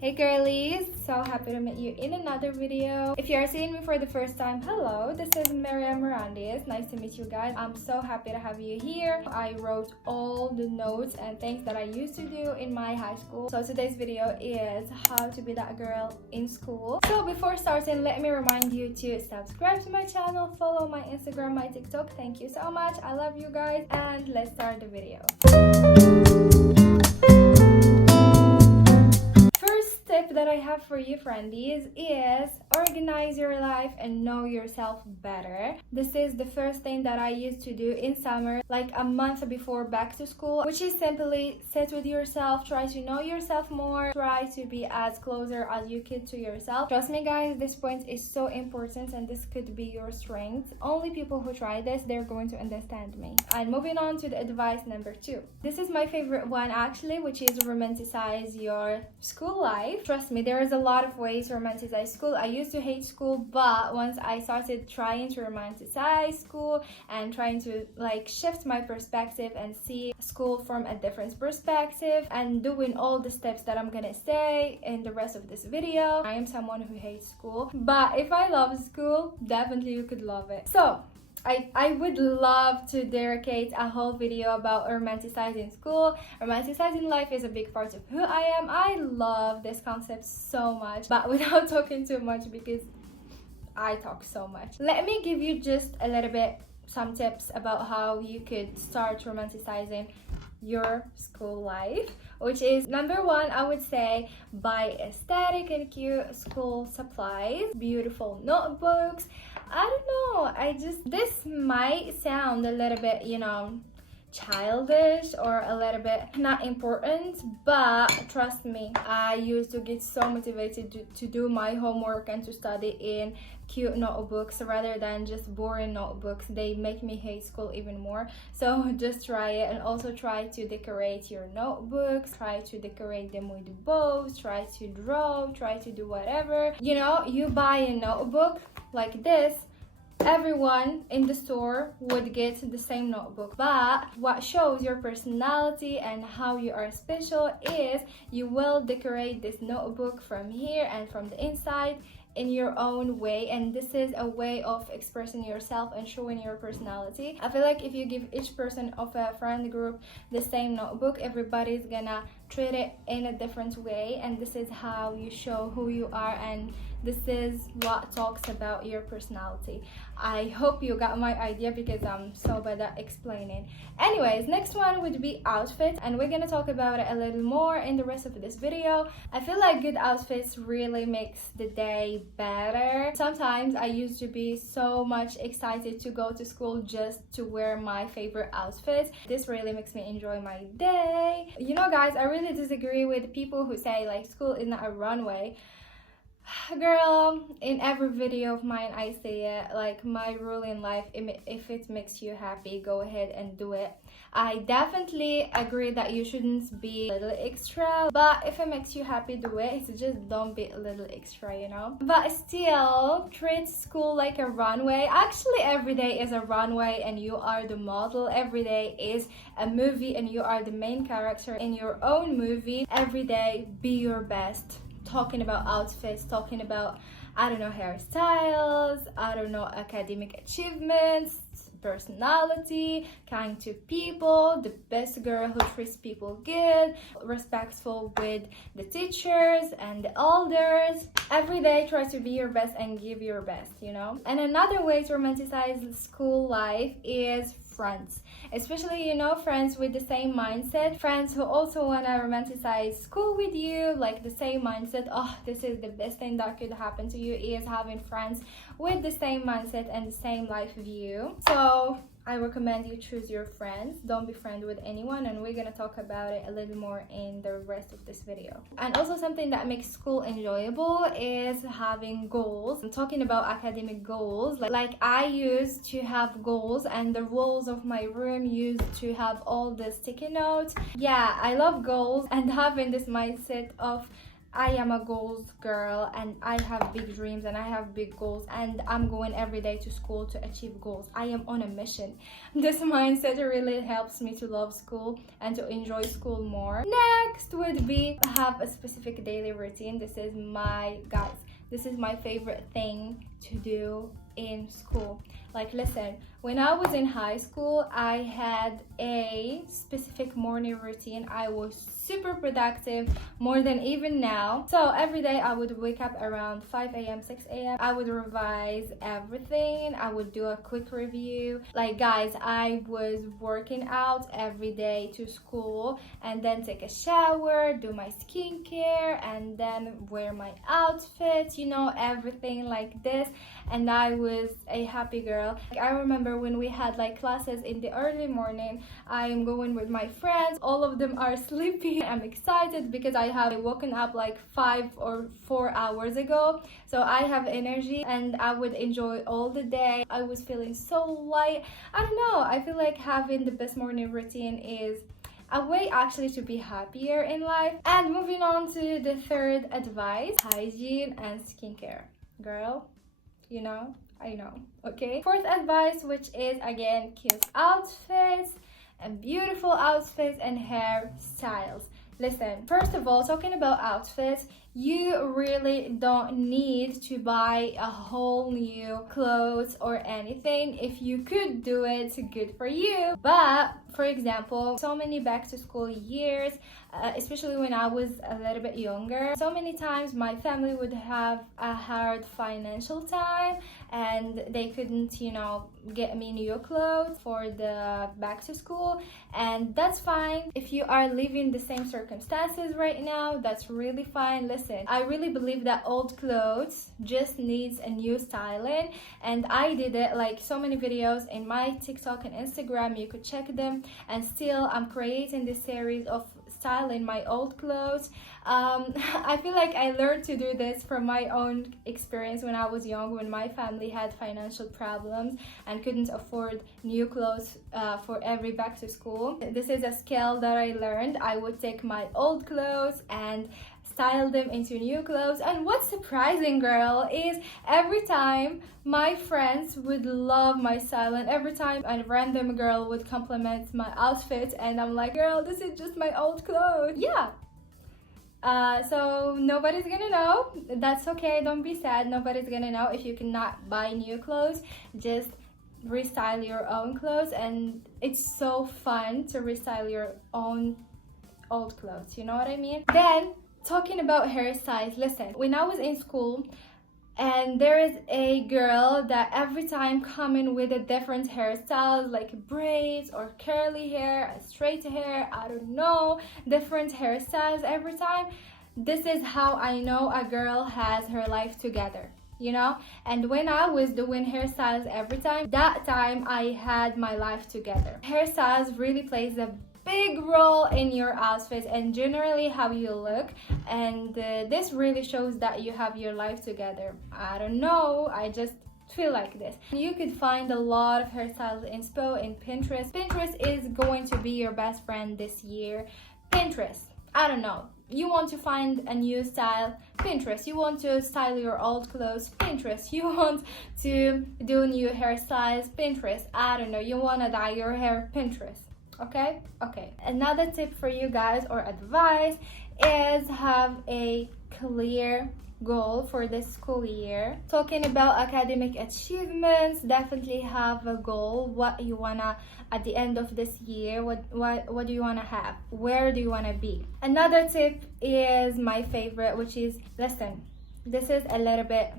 Hey girlies, so happy to meet you in another video. If you are seeing me for the first time, hello, this is Friendies. Nice to meet you guys. I'm so happy to have you here. I wrote all the notes and things that I used to do in my high school. So today's video is how to be that girl in school. So before starting, let me remind you to subscribe to my channel, follow my Instagram, my TikTok. Thank you so much. I love you guys, and let's start the video. Tip that I have for you friendies is organize your life and know yourself better. This is the first thing that I used to do in summer, like a month before back to school, which is simply sit with yourself, try to know yourself more, try to be as closer as you could to yourself. Trust me guys, this point is so important and this could be your strength. Only people who try this, they're going to understand me. And moving on to the advice number 2. This is my favorite one actually, which is romanticize your school life. Trust me, there is a lot of ways to romanticize school. I used to hate school, but once I started trying to romanticize school and trying to like shift my perspective and see school from a different perspective and doing all the steps that I'm gonna say in the rest of this video, I am someone who hates school, but if I love school, definitely you could love it. So I would love to dedicate a whole video about romanticizing school. Romanticizing life is a big part of who I am. I love this concept so much, but without talking too much because I talk so much. Let me give you just a little bit some tips about how you could start romanticizing your school life, which is number 1, I would say buy aesthetic and cute school supplies, beautiful notebooks. I don't know, this might sound a little bit, childish or a little bit not important, but trust me, I used to get so motivated to do my homework and to study in cute notebooks rather than just boring notebooks. They make me hate school even more. So just try it, and also try to decorate your notebooks, try to decorate them with bows, try to draw, try to do whatever. You buy a notebook like this, everyone in the store would get the same notebook, but what shows your personality and how you are special is you will decorate this notebook from here and from the inside in your own way, and this is a way of expressing yourself and showing your personality. I feel like if you give each person of a friend group the same notebook, everybody's gonna treat it in a different way, and this is how you show who you are, and this is what talks about your personality. I hope you got my idea because I'm so bad at explaining. Anyways, next one would be outfit, and we're gonna talk about it a little more in the rest of this video. I feel like good outfits really makes the day better. Sometimes I used to be so much excited to go to school just to wear my favorite outfit. This really makes me enjoy my day. Guys, I really disagree with people who say like school is not a runway. Girl, in every video of mine I say it, like my rule in life, if it makes you happy, go ahead and do it. I definitely agree that you shouldn't be a little extra, but if it makes you happy, do it. It's just don't be a little extra, but still treat school like a runway. Actually, every day is a runway and you are the model. Every day is a movie and you are the main character in your own movie. Every day be your best. Talking about outfits, talking about, I don't know, hairstyles, I don't know, academic achievements, personality, kind to people, the best girl who treats people good, respectful with the teachers and the elders. Every day try to be your best and give your best, And another way to romanticize school life is friends, especially friends with the same mindset, friends who also want to romanticize school with you, like the same mindset. Oh, this is the best thing that could happen to you, is having friends with the same mindset and the same life view. So I recommend you choose your friends. Don't be friends with anyone, and we're gonna talk about it a little more in the rest of this video. And also something that makes school enjoyable is having goals. I'm talking about academic goals. Like I used to have goals, and the walls of my room used to have all the sticky notes. Yeah, I love goals and having this mindset of I am a goals girl and I have big dreams and I have big goals, and I'm going every day to school to achieve goals. I am on a mission. This mindset really helps me to love school and to enjoy school more. Next would be have a specific daily routine. This is my favorite thing to do in school. Like, listen, when I was in high school, I had a specific morning routine. I was super productive, more than even now. So every day I would wake up around 5 a.m., 6 a.m. I would revise everything. I would do a quick review. Like, guys, I was working out every day to school and then take a shower, do my skincare, and then wear my outfit, you know, everything like this. And I was a happy girl. Like, I remember when we had like classes in the early morning, I am going with my friends. All of them are sleeping. I'm excited because I have woken up like 5 or 4 hours ago. So I have energy and I would enjoy all the day. I was feeling so light. I don't know. I feel like having the best morning routine is a way actually to be happier in life. And moving on to the third advice, hygiene and skincare. Girl, you know, I know, okay? Fourth advice, which is again cute outfits and beautiful outfits and hairstyles. Listen, first of all, talking about outfits, you really don't need to buy a whole new clothes or anything. If you could do it, good for you. But for example, so many back to school years, especially when I was a little bit younger, so many times my family would have a hard financial time and they couldn't, you know, get me new clothes for the back to school, and that's fine. If you are living the same circumstances right now, that's really fine. Listen, I really believe that old clothes just needs a new styling, and I did it, like so many videos in my TikTok and Instagram, you could check them. And still I'm creating this series of styling my old clothes. I feel like I learned to do this from my own experience when I was young, when my family had financial problems and couldn't afford new clothes for every back to school. This is a skill that I learned. I would take my old clothes and style them into new clothes. And what's surprising, girl, is every time my friends would love my style, and every time a random girl would compliment my outfit, and I'm like, girl, this is just my old clothes. Yeah. So nobody's gonna know. That's okay, don't be sad. Nobody's gonna know if you cannot buy new clothes. Just restyle your own clothes, and it's so fun to restyle your own old clothes, you know what I mean? Then talking about hairstyles, listen, when I was in school, and there is a girl that every time coming with a different hairstyle, like braids or curly hair, straight hair, I don't know, different hairstyles every time. This is how I know a girl has her life together, you know? And when I was doing hairstyles every time, that time I had my life together. Hairstyles really plays a big role in your outfit and generally how you look, and this really shows that you have your life together. I don't know, I just feel like this. You could find a lot of hairstyles inspo in Pinterest. Pinterest is going to be your best friend this year. Pinterest, I don't know, you want to find a new style, Pinterest. You want to style your old clothes, Pinterest. You want to do new hairstyles, Pinterest. I don't know, you want to dye your hair, Pinterest. Okay. Another tip for you guys, or advice, is have a clear goal for this school year. Talking about academic achievements, definitely have a goal. What you wanna at the end of this year, what do you wanna have? Where do you wanna be? Another tip is my favorite, which is, listen, this is a little bit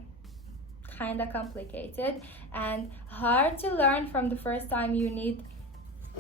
kind of complicated and hard to learn from the first time. You need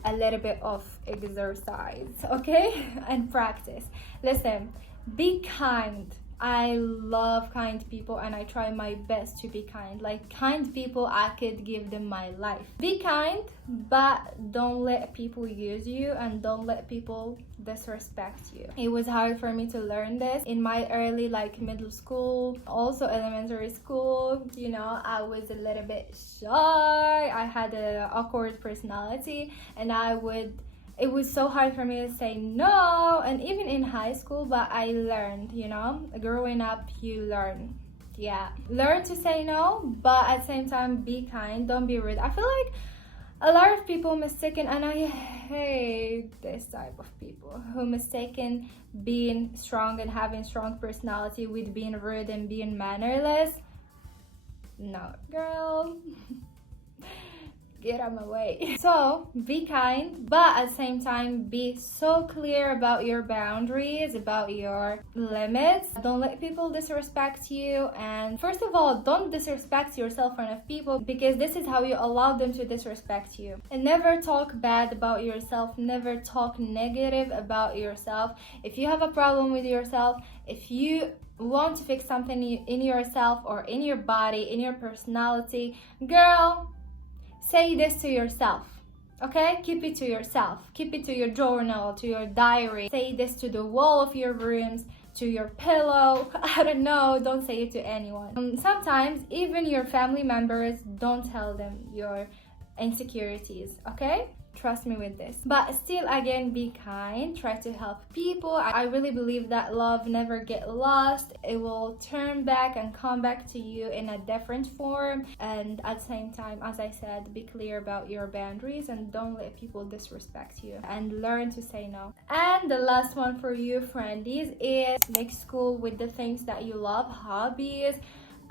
a little bit of exercise, okay? And practice. Listen, be kind. I love kind people and I try my best to be kind. Like, kind people, I could give them my life. Be kind, but don't let people use you and don't let people disrespect you. It was hard for me to learn this in my early, like, middle school, also elementary school. You know, I was a little bit shy. I had an awkward personality and I would it was so hard for me to say no, and even in high school, but I learned, you know, growing up, you learn. Yeah, learn to say no, but at the same time, be kind, don't be rude. I feel like a lot of people mistaken, and I hate this type of people who mistaken being strong and having strong personality with being rude and being mannerless. No, girl. Get out of my way. So be kind, but at the same time be so clear about your boundaries, about your limits. Don't let people disrespect you, and first of all, don't disrespect yourself in front of people, because this is how you allow them to disrespect you. And never talk bad about yourself, never talk negative about yourself. If you have a problem with yourself, if you want to fix something in yourself or in your body, in your personality, girl, say this to yourself, okay? Keep it to yourself. Keep it to your journal, to your diary. Say this to the wall of your rooms, to your pillow. I don't know, don't say it to anyone. Sometimes even your family members, don't tell them your insecurities, okay? Trust me with this. But still, again, be kind. Try to help people. I really believe that love never get lost. It will turn back and come back to you in a different form. And at the same time, as I said, be clear about your boundaries and don't let people disrespect you. And learn to say no. And the last one for you, friendies, is make school with the things that you love, hobbies.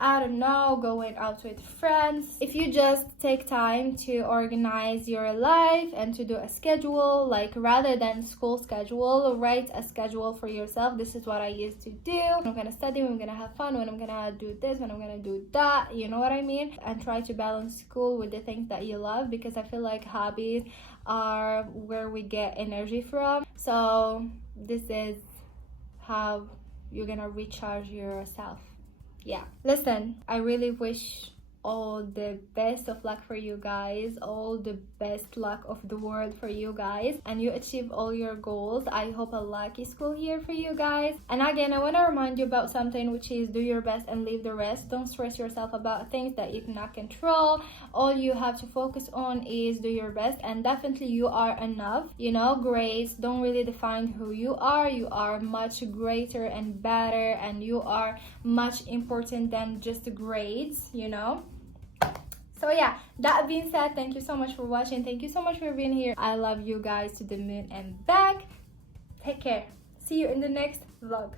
I don't know, going out with friends. If you just take time to organize your life and to do a schedule, like rather than school schedule, write a schedule for yourself. This is what I used to do. I'm gonna study, when I'm gonna have fun, when I'm gonna do this, when I'm gonna do that, you know what I mean? And try to balance school with the things that you love, because I feel like hobbies are where we get energy from. So this is how you're gonna recharge yourself. Yeah, listen, I really wish all the best of luck for you guys, all the best luck of the world for you guys, and you achieve all your goals. I hope a lucky school year for you guys. And again, I want to remind you about something, which is do your best and leave the rest. Don't stress yourself about things that you cannot control. All you have to focus on is do your best, and definitely you are enough. You know, grades don't really define who you are. You are much greater and better, and you are much important than just grades, you know. So yeah, that being said, thank you so much for watching. Thank you so much for being here. I love you guys to the moon and back. Take care. See you in the next vlog.